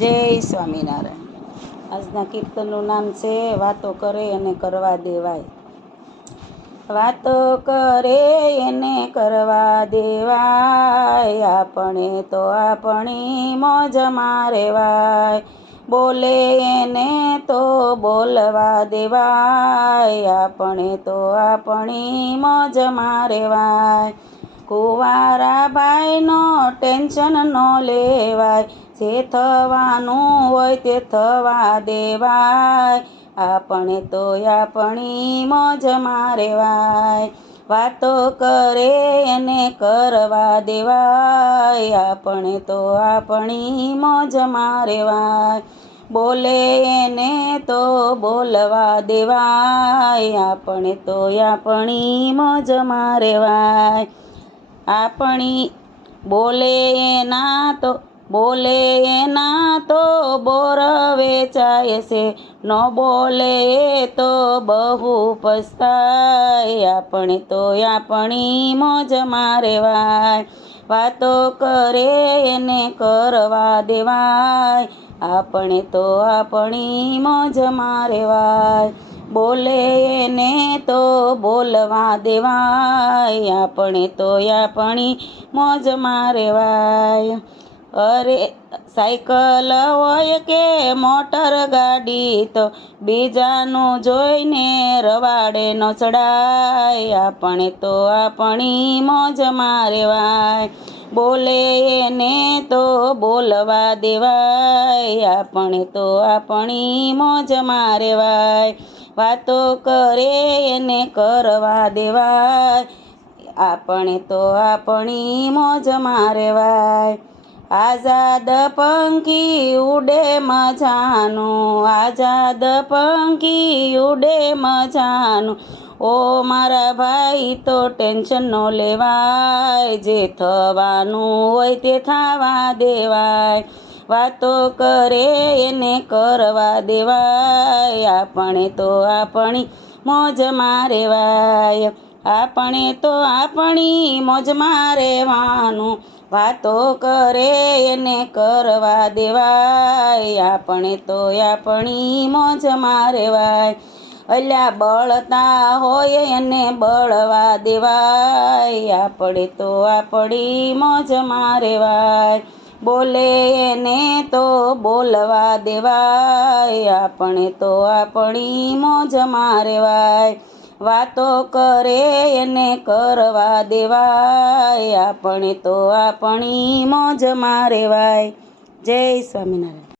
જય સ્વામિનારાયણ। આજના કીર્તનનું નામ છે વાતો કરે એને કરવા દેવાય। વાતો કરે એને કરવા દેવાય, આપણે તો આપણી મોજમાં રહેવાય। બોલે એને તો બોલવા દેવાય, આપણે તો આપણી મોજમાં રહેવાય। કુંવારા ભાઈનો ટેન્શન ન લેવાય, જે થવાનું હોય તે થવા દેવાય, આપણે તો આપણી મોજમાં રહેવાય। વાતો કરે એને કરવા દેવાય, આપણે તો આપણી મોજમાં રહેવાય। બોલે એને તો બોલવા દેવાય, આપણે તો આપણી મોજમાં રહેવાય। બોલે એના તો બોર વેચાય છે, ન બોલે તો બહુ પસ્તાય, આપણે તો આપણી મોજમાં રહેવાય। વાતો કરે એને કરવા દેવાય, આપણે તો આપણી મોજમાં રહેવાય। બોલે એને તો બોલવા દેવાય, આપણે તો આપણી મોજમાં રહેવાય। અરે સાયકલ હોય કે મોટર ગાડી, તો બીજાનું જોઈને રવાડે ન ચડાય, આપણે તો આપણી મોજમાં રહેવાય। બોલે એને તો બોલવા દેવાય, આપણે તો આપણી મોજમાં રહેવાય। વાતો કરે એને કરવા દેવાય, આપણે તો આપણી મોજમાં રહેવાય। આઝાદ પંખી ઉડે મજાનું, આઝાદ પંખી ઉડે મજાનું, ઓ મારા ભાઈ તો ટેન્શન ન લેવાય, જે થવાનું હોય તે થવા દેવાય। વાતો કરે એને કરવા દેવાય, આપણે તો આપણી મોજમાં રહેવાય, આપણે તો આપણી મોજમાં રહેવાનું। વાતો કરે એને કરવા દેવાય, આપણે તો આપણી મોજમાં રહેવાય। અલ્યા બળતા હોય એને બળવા દેવાય, આપણે તો આપણી મોજમાં રહેવાય। બોલે એને તો બોલવા દેવાય, આપણે તો આપણી મોજમાં રહેવાય। વાતો કરે એને કરવા દેવાય, આપણે તો આપણી મોજમાં રહેવાય। જય સ્વામિનારાયણ।